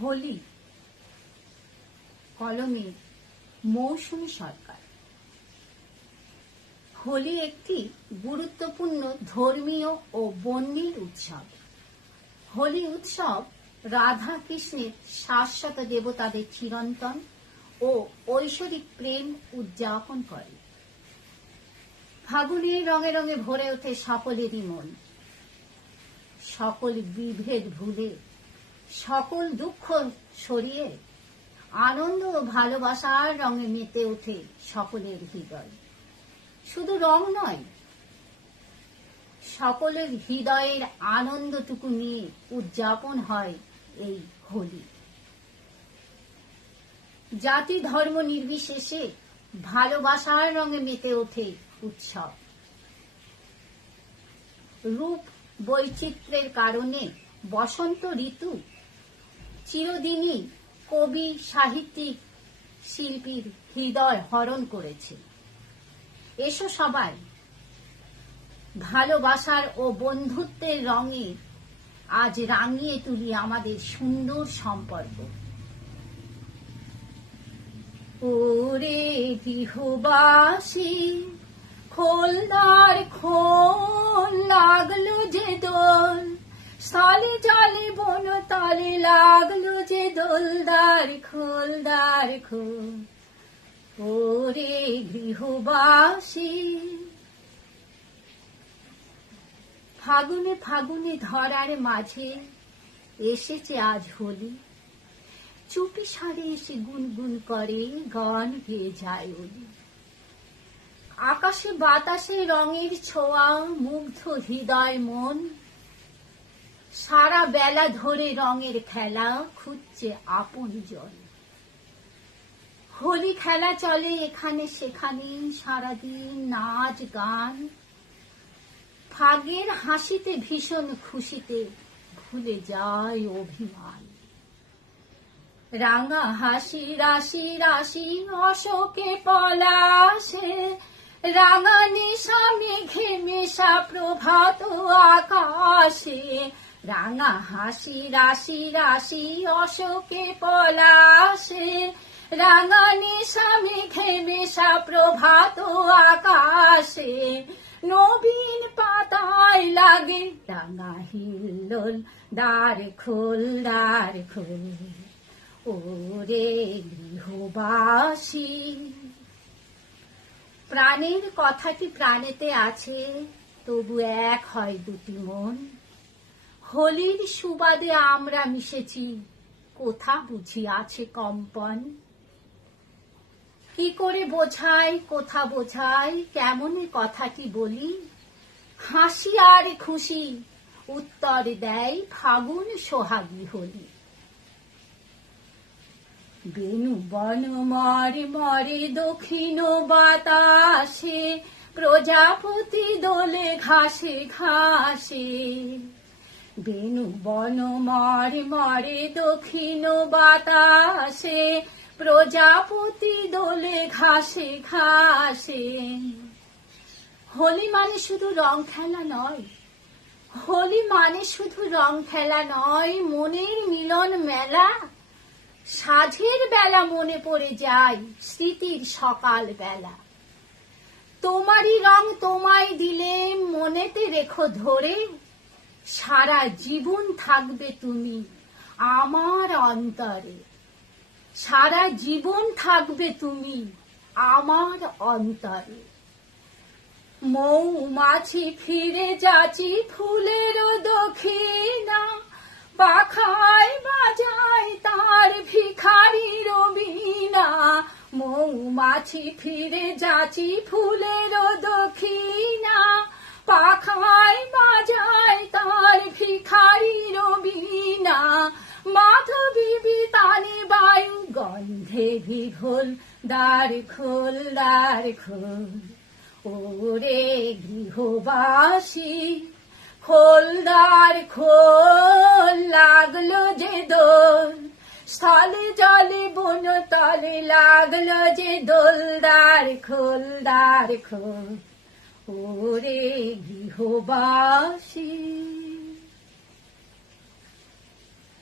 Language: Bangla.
হোলি, কলমে মৌসুমী সরকার। হোলি একটি গুরুত্বপূর্ণ ধর্মীয় ও বর্ণিল উৎসব। হোলি উৎসব রাধা কৃষ্ণের শাশ্বত দেবতাদের চিরন্তন ও ঐশ্বরিক প্রেম উদযাপন করে। ফাগুনের রঙে রঙে ভরে ওঠে সকলেরই মন। সকল বিভেদ ভুলে, সকল দুঃখ সরিয়ে আনন্দ ও ভালোবাসার রঙে মেতে ওঠে সকলের হৃদয়। শুধু রং নয়, সকলের হৃদয়ের আনন্দটুকু নিয়ে উদযাপন হয় এই হোলি। জাতি ধর্ম নির্বিশেষে ভালোবাসার রঙে মেতে ওঠে উৎসব। রূপ বৈচিত্র্যের কারণে বসন্ত ঋতু চিরদিনই কবি, সাহিত্যিক, শিল্পীর হৃদয় হরণ করেছে। এসো সবাই ভালোবাসার ও বন্ধুত্বের রঙে আজ রাঙিয়ে তুলি আমাদের সুন্দর সম্পর্ক। ওরে গৃহবাসী, খোলদার খোল, লাগলো যে দোল, স্থলে জলে বন তলে লাগলো যে দোলদার খোলদার খোল। ওরে গৃহবাসী, ফাগুনে ফাগুনে ধরার মাঝে এসেছে আজ হোলি। চুপি সারে এসে গুনগুন করে গান গেয়ে যায় ওলি। আকাশে বাতাসে রঙের ছোঁয়া, মুগ্ধ হৃদয় মন। সারা বেলা ধরে রঙের খেলা খুঁজছে আপন জন। হোলি খেলা চলে এখানে সেখানে, সারাদিন নাচ গান। ফাগের হাসিতে ভীষণ খুশিতে ভুলে যায় অভিমান। রাঙা হাসি রাশি রাশি অশোকে পলাশে, রাঙা নিশা মেঘে মেশা প্রভাত আকাশে। রাঙা হাসি রাশি রাশি অশোকে পলাশে, রাঙা নিশা মেঘে মেশা প্রভাত আকাশে। নবীন পাতায় লাগে রাঙা হিল্লোল, দ্বার খোল দ্বার খোল। ওরে গৃহবাসী, প্রাণের কথাটি প্রাণেতে আছে, তবু এক হয় দুটি মন। হোলির সুবাদে আমরা মিশেছি, কোথা বুঝি আছে কম্পন। কি করে বোঝাই, কোথা বোঝাই, কেমনে কথাটি বলি। হাসি আর খুশি উত্তর দেয় ফাগুন সোহাগী হোলি। বেনু বন মরে মরে দক্ষিণ বাতাসে, প্রজাপতি দোলে ঘাসে ঘাসে। বেনু বন মরে মরে দক্ষিণ বাতাসে, প্রজাপতি দোলে ঘাসে ঘাসে। হোলি মানে শুধু রং খেলা নয়, হোলি মানে শুধু রং খেলা নয়, মনের মিলন মেলা। সাঁঝের বেলা মনে পড়ে যায় স্মৃতির সকাল বেলা। তোমারই রং তোমায় দিলে মনেতে রেখো ধরে, সারা জীবন থাকবে তুমি আমার অন্তরে। সারা জীবন থাকবে তুমি আমার অন্তরে। মৌমাছি ফিরে যাচ্ছি ফুলের দক্ষিণা, পাখায় বাজায় তার ভিখারির বীণা। মৌমাছি ফিরে যাচ্ছি ফুলের দক্ষিণা, পাখায় বাজায় তার ভিখারির বীণা। মাধবী বিতানে বায়ু গন্ধে বিঘোল, দ্বার খোল দ্বার খোল। ওরে গৃহবাসী, খোল দ্বার খোল, লাগলো যে দোল, স্থলে জলে বন তলে লাগলো যে দোল, দ্বার খোল দ্বার খোল। ওরে গৃহবাসী।